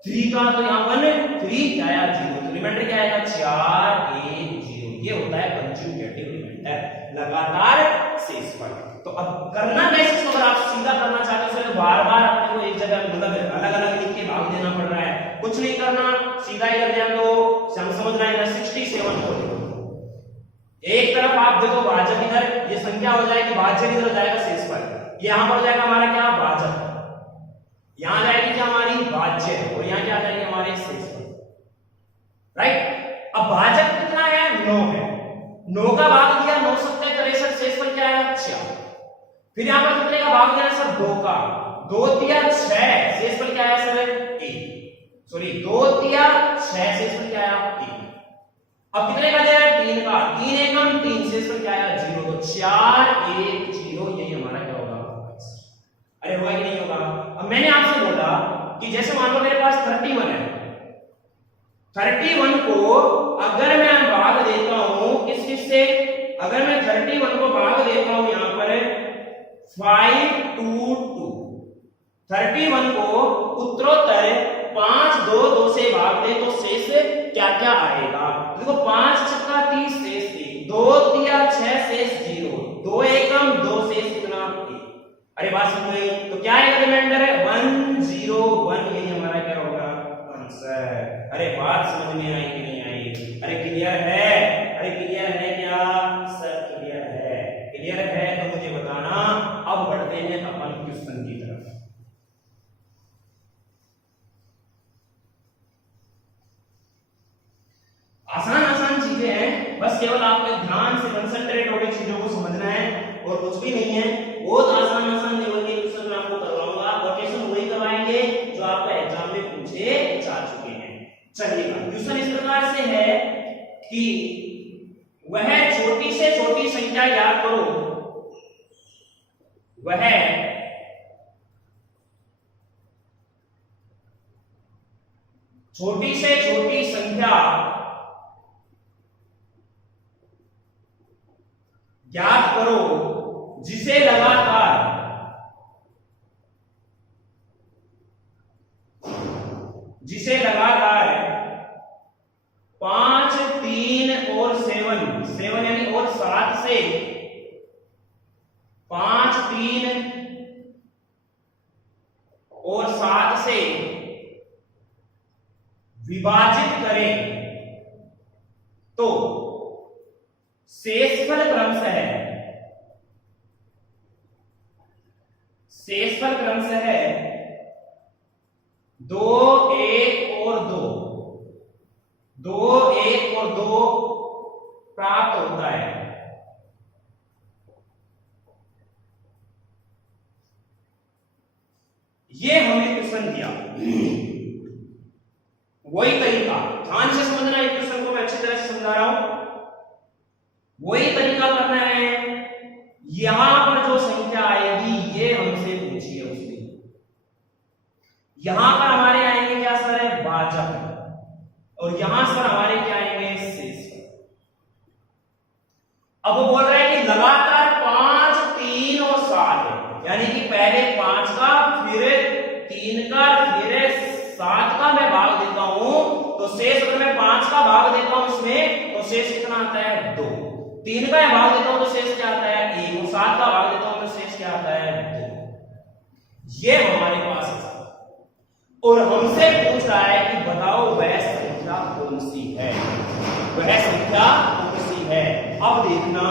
3 का, तो यहां 1 3 क्या आया 0, तो रिमाइंडर क्या आएगा 4 1 0। ये होता है कंज्यूगेटिव रिमाइंडर, लगातार शेषफल। तो अब करना कैसे, अगर आप सीधा करना चाहते हो तो बार-बार आपको को एक जगह मतलब अलग-अलग लिख के भाग देना पड़ रहा है, कुछ नहीं करना, सीधा ही कर दिया तो हम समझ रहे हैं 67 को देखो। एक तरफ आप देखो भाजक इधर, ये संख्या हो जाएगी, भाजक इधर हो जाएगा शेषफल, ये यहां पर हो जाएगा हमारा क्या भाजक, यहां जाएगी क्या हमारी भाज्य और यहां क्या आ जाएगी हमारे शेषफल, राइट। अब भाजक कितना है 9 है, 9 का भाग दिया 9 7 63, शेषफल क्या है 6। फिर यहां पर कितने का भाग दिया सर 2 का, 2 तिया 6, शेषफल क्या है सर 1, सॉरी 2 तिया 6, शेषफल क्या है 1। अब कितने का दिया है 3 का, 3 एकम 3, शेषफल क्या है 0, तो 4 1 0, यही हमारा क्या होगा। अरे होगा कि नहीं होगा। अब मैंने आपसे बोला कि जैसे मान लो मेरे पास 31 है, 31 को अगर मैं भाग देता हूं किस किस से, अगर मैं 31 को भाग देता हूं यहां पर 5 2 2, 31 को उत्तरोत्तर 5 2 2 से भाग दे तो शेष क्या क्या आएगा। देखो 5 छक्का 30, शेष 1, 2 तिया 6, शेष 0, 2 एकम 2, शेष कितना 1। अरे बात समझ गई। तो क्या है रिमाइंडर है 1 0 1, यही हमारा क्या होगा आंसर। अरे बात समझ में आई कि नहीं आई, अरे क्लियर है, अरे क्लियर है क्या सर, क्लियर है, क्लियर है तो मुझे बताना। अब बढ़ते हैं अपन क्वेश्चन की तरफ। आसान आसान चीजें हैं, बस केवल आपको ध्यान से कंसंट्रेट होकर चीजों को समझना है और कुछ भी नहीं है। बहुत आसान आसान लेवल के क्वेश्चन मैं आपको करवाऊंगा और क्वेश्चन वही करवाएंगे जो आपका एग्जाम में पूछे जा चुके हैं। चलिएगा, क्वेश्चन इस प्रकार से है कि वह छोटी से छोटी संख्या याद करो, वह छोटी से छोटी संख्या ज्ञात करो जिसे लगातार जिसे लगातार 5 3 और 7 यानी और 7 से 5 3 और 7 से विभाजित करें तो शेषफल क्रमशः है, शेषफल क्रमशः है 2 1 और 2, 2 1 और 2 प्राप्त होता है। ये हमें क्वेश्चन दिया, वही तरीका ध्यान से समझना, एक क्वेश्चन को मैं अच्छी तरह से समझा रहा हूं, वही तरीका करना है। यहां पर जो संख्या आएगी ये हमसे पूछी है उसने, यहां पर हमारे आएंगे क्या सर है भाजक, और यहां सर हमारे क्या आएंगे शेष। अब वो बोल रहा है कि लगातार 5, 3 और 7 है, यानी कि पहले 5 का फिर 3 का फिर 7 का मैं भाग देता हूं, तो शेष अगर मैं 5 का भाग देता हूं इसमें तो शेष कितना आता है 2, 3 का भाग देता हूं तो शेष क्या आता है 1, और 7 का भाग देता हूं तो शेष क्या आता है 2। ये हमारे पास है और हमसे पूछ रहा है कि बताओ वह संख्या कौन सी है, वह संख्या कौन सी है। अब देखना,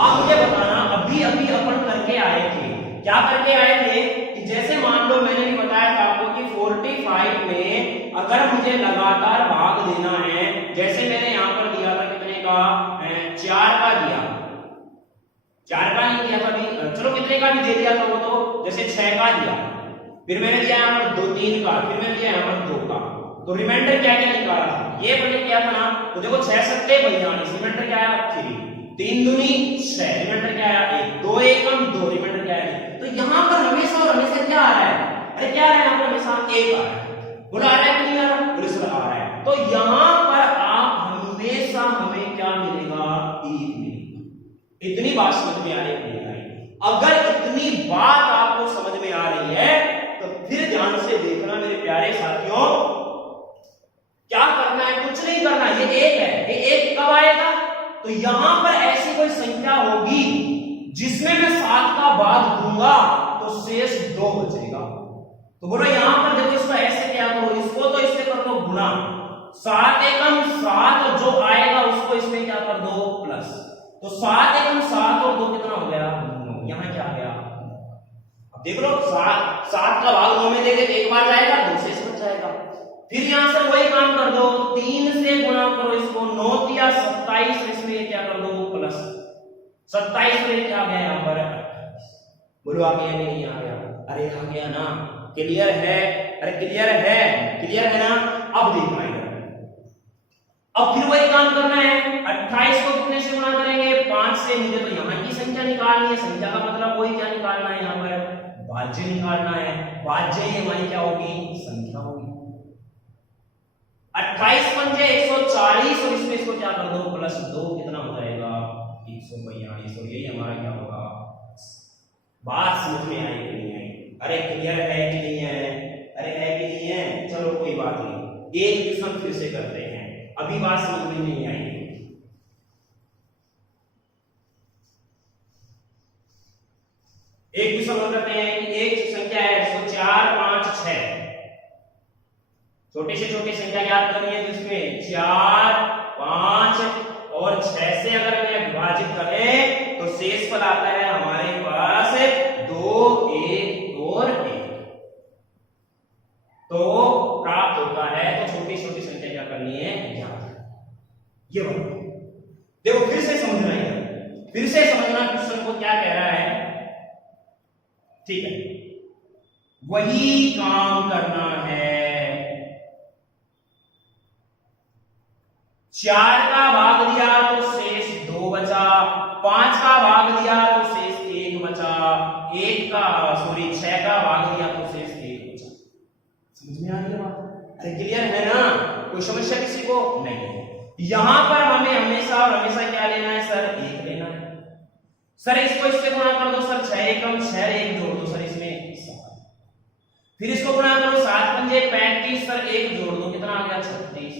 आप मुझे बताना, अभी अभी अपन करके आए थे, क्या करके आए थे कि जैसे मान लो मैंने भी बताया था आपको कि 45 में अगर मुझे लगातार भाग देना है, जैसे मैंने यहां पर दिया था कितने का 4 का दिया, 4 का नहीं दिया था अभी, चलो कितने का भी दे दिया था वो, तो जैसे 6 का दिया, फिर मैंने दिया यहां पर 2, 3 का, फिर मैंने दिया यहां पर 2 का, तो रिमाइंडर क्या क्या निकाला था ये मैंने किया था ना, तो देखो 6 सत्ते 42, रिमाइंडर क्या आया 3, 3 दूनी 6, रिमाइंडर क्या आया 1, 2 एकम 2, रिमाइंडर क्या आया। तो यहां पर हमेशा और हमेशा क्या आ रहा है, अरे क्या आ रहा है यहां पर हमेशा 1 आ रहा है, बोला आ रहा है कि नहीं आ रहा, बिल्कुल आ रहा है। तो यहां पर आप हमेशा हमें क्या मिलेगा 1 मिलेगा। इतनी बात समझ में आ रही है, अगर इतनी बात आपको समझ में आ रही है तो फिर ध्यान से देखना मेरे प्यारे साथियों, क्या करना है, कुछ नहीं करना, ये 1 है, ये 1 कब आएगा, तो यहां पर ऐसी कोई संख्या होगी जिसमें मैं 7 का भाग दूंगा तो शेष 2 बचेगा। तो बोलो यहां पर देखो इसको ऐसे क्या करो, इसको तो इससे कर दो गुणा, 7 एकम 7 और जो आएगा उसको इसमें क्या कर दो प्लस, तो 7 एकम 7 और 2 कितना हो गया 9, यहां क्या आ गया, अब देख लो 7 का भाग 9 में देंगे एक बार जाएगा 2 शेष बच जाएगा। फिर यहां से वही काम कर दो, 3 से गुणा करो इसको, 9 दिया 27, इसमें क्या कर दो प्लस 27 में क्या आ गया यहां पर, बोलो आ गया नहीं आ गया, अरे आ गया ना, क्लियर है, अरे क्लियर है, क्लियर है ना। अब देखना है, अब फिर वही काम करना है, 28 को कितने से गुणा करेंगे 5 से, मुझे तो यहाँ की संख्या निकालनी है, संख्या का मतलब वही क्या निकालना है यहाँ पर भाज्य निकालना है, भाज्य ही हमारी क्या होगी संख्या होगी। 28 पंजे 140 और इसमें इसको क्या कर दो प्लस 2, कितना हो जाएगा 142, और यही हमारा क्या होगा। बात समझ में आई कि नहीं आई, अरे क्लियर है कि नहीं है, अरे है कि नहीं है, चलो कोई बात नहीं, एक क्वेश्चन फिर से करते हैं, अभी बात समझ में नहीं आई। एक क्वेश्चन और करते हैं कि एक संख्या है जिसको 4, 5, 6, छोटी से छोटी संख्या ज्ञात करनी है, जिसमें 4, 5 और 6 से अगर हमें विभाजित करें तो शेष पद आता है हमारे पास 2, 1 और 1, तो प्राप्त होता है। तो छोटी छोटी संख्या क्या करनी है ये देखो, फिर से समझना है, फिर से समझना क्वेश्चन को क्या कह रहा है, ठीक है, वही काम करना है, 4 का भाग दिया तो शेष 2 बचा, 5 का भाग दिया तो शेष 1 बचा, 6 का भाग दिया तो शेष 1 बचा। समझ में आ रही है बात, अरे क्लियर है ना, कोई समस्या किसी को नहीं। यहां पर हमें हमेशा और हमेशा क्या लेना है सर 1 लेना है, सर इसको इससे गुणा कर दो सर, 6 एकम 6, 1 जोड़ दो सर इसमें 7, फिर इसको गुणा करो 7 पंजे 35, सर 1 जोड़ दो कितना आ गया 36,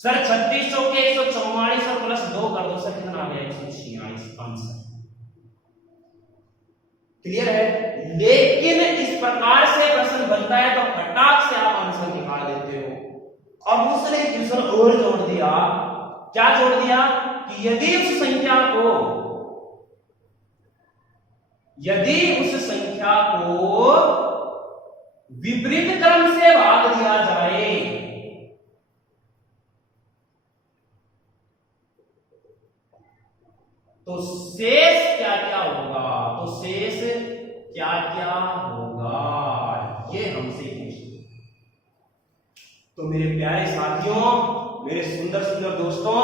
सर 36 चौके 144 और प्लस 2 कर दो सर कितना आ गया 146 आंसर। क्लियर है, लेकिन इस प्रकार से प्रश्न बनता है तो फटाक से आप आंसर निकाल देते हो। अब उसने क्वेश्चन और जोड़ दिया, क्या जोड़ दिया कि यदि उस संख्या को विपरीत क्रम से भाग दिया जाए तो शेष क्या क्या होगा, तो शेष क्या क्या होगा, ये हमसे पूछिए। तो मेरे प्यारे साथियों, मेरे सुंदर सुंदर दोस्तों,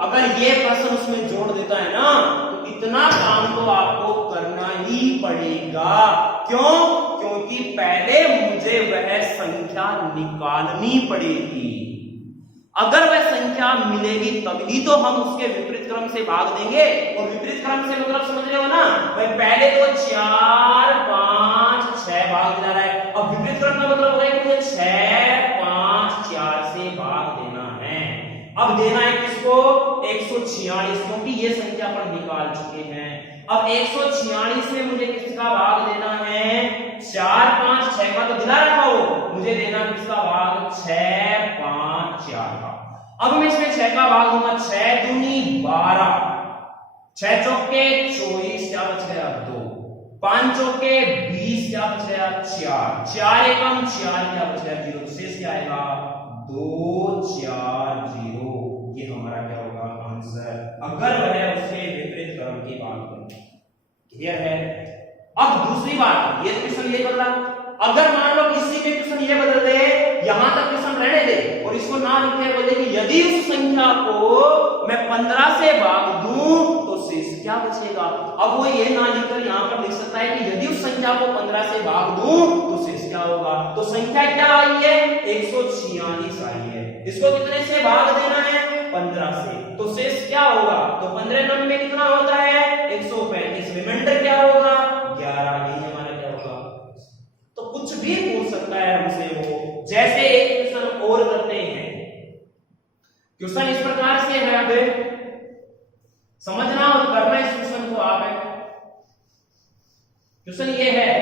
अगर ये प्रश्न उसमें जोड़ देता है ना तो इतना काम तो आपको करना ही पड़ेगा। क्यों? क्योंकि पहले मुझे वह संख्या निकालनी पड़ेगी। अगर वह संख्या मिलेगी तभी तो हम उसके विपरीत क्रम से भाग देंगे। और विपरीत क्रम से मतलब समझ रहे हो ना, वह पहले तो 4 5 6 भाग दिला रहा है। अब विपरीत क्रम का मतलब होगा कि मुझे 6 5 4 से भाग देना है। अब देना है किसको? 146, क्योंकि ये संख्या पर निकाल चुके हैं। अब 146 में मुझे किसका भाग देना है? 4 5 6 का तो दिला रखा हो, मुझे देना किसका भाग? 6 5 4 का। अब मैं इसमें 6 का भाग दूंगा, 6 दूनी 12, 6 चौके 24, क्या बच गया? 2, 5 चौके 20, क्या बच गया? 4, 4 एकम 4, क्या बच गया? 0। शेष क्या आएगा? 2 4 0। ये हमारा क्या होगा? आंसर, अगर वह उसके विपरीत क्रम की बात करें। क्लियर है? अब दूसरी बात, ये क्वेश्चन ये बदला, अगर मान लो किसी के क्वेश्चन ये बदल दे, यहां तक क्वेश्चन रहने दे और इसको ना लिखे, बोले कि यदि उस संख्या को मैं 15 से भाग दूं तो शेष क्या बचेगा? अब वो ये ना लिखकर यहां पर लिख सकता है कि यदि उस संख्या को 15 से भाग दूं तो शेष क्या होगा? तो संख्या क्या आई है? 146 आई है। इसको कितने से भाग देना है? 15 से। तो शेष क्या होगा? तो 15 नंबर में कितना होता है? 135। रिमाइंडर क्या होगा? 11। यही हमारा क्या होगा? तो कुछ भी पूछ सकता है हमसे वो। जैसे एक क्वेश्चन और करते हैं। क्वेश्चन इस प्रकार से है, अब समझना और करना इस क्वेश्चन को आप है। क्वेश्चन ये है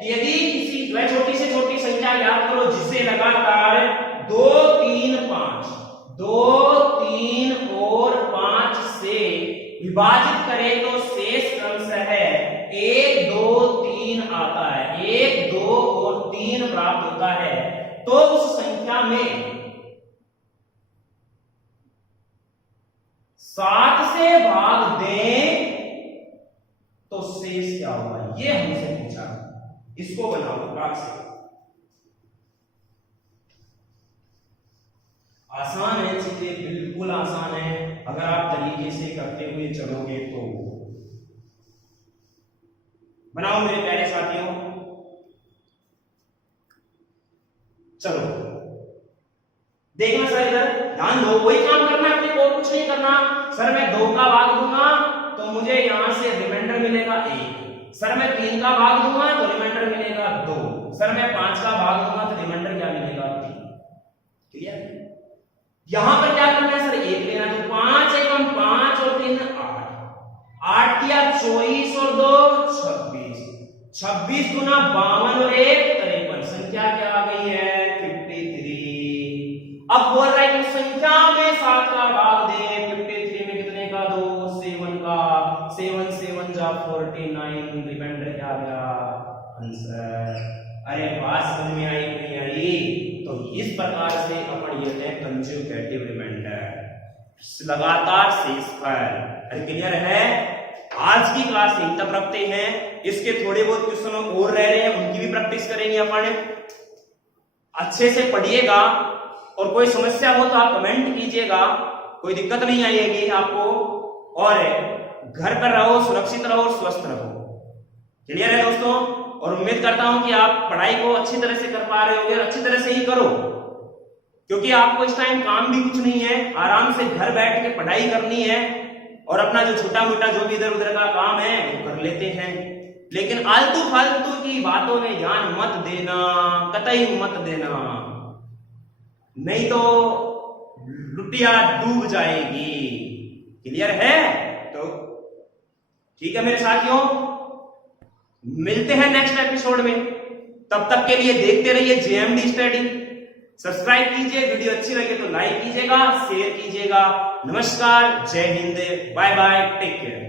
कि यदि किसी वह छोटी से छोटी संख्या याद करो जिसे लगातार 2 3 5 2 3 और 5 से विभाजित करें तो शेष क्रमशः 1 2 3 आता है। 1 2 और 3 प्राप्त होता है। तो उस संख्या में 7 से भाग दें तो शेष क्या होगा? ये हमसे पूछा। इसको बनाओ प्रकार से। आसान है चीजें, बिल्कुल आसान है। अगर आप तरीके से करते हुए चलोगे तो। बनाओ मेरे प्यारे साथियों, चलो देखना सर, इधर ध्यान दो। वही काम करना है, अपने को कुछ नहीं करना। सर मैं 2 का भाग दूंगा तो मुझे यहां से रिमाइंडर मिलेगा 1। सर मैं 3 का भाग दूंगा तो रिमाइंडर मिलेगा 2। सर मैं 5 का भाग दूंगा तो रिमाइंडर क्या मिलेगा? 3। क्लियर? यहां पर क्या करना है सर? 1 लेना। तो 5 एकम 5 और 3 8, 8 किया 24 और 2 26, 26 गुना 52 और 1 53। संख्या क्या आ गई है? 53। अब बोल रहा है कि संख्या में 7 का भाग दे। 53 में कितने का? 2 7 का। 7 7 जा 49। रिमाइंडर क्या आ गया? आंसर। अरे बात समझ में आई नहीं आई? तो इस प्रकार से अपन ये है कंज्यूगेटिव रिमाइंडर, लगातार शेष पर। अरे क्लियर है? आज की क्लास यहीं तक रखते हैं। इसके थोड़े बहुत क्वेश्चन और रह रहे हैं, उनकी भी प्रैक्टिस करेंगे अपन। अच्छे से पढ़िएगा और कोई समस्या हो तो आप कमेंट कीजिएगा, कोई दिक्कत नहीं आएगी आपको। और घर पर रहो, सुरक्षित रहो, स्वस्थ रहो। क्लियर है दोस्तों? और उम्मीद करता हूं कि आप पढ़ाई को अच्छी तरह से कर पा रहे होंगे और अच्छी तरह से ही करो, क्योंकि आपको इस टाइम काम भी कुछ नहीं है। आराम से घर बैठ के पढ़ाई करनी है और अपना जो छोटा मोटा जो भी इधर उधर का काम है वो कर लेते हैं। लेकिन आलतू फालतू की बातों में ध्यान मत देना, कतई मत देना, नहीं तो लुटिया डूब जाएगी। क्लियर है? तो ठीक है मेरे साथियों, मिलते हैं नेक्स्ट एपिसोड में। तब तक के लिए देखते रहिए जेएमडी स्टडी। सब्सक्राइब कीजिए, वीडियो अच्छी लगे तो लाइक कीजिएगा, शेयर कीजिएगा। नमस्कार, जय हिंद, बाय बाय, टेक केयर।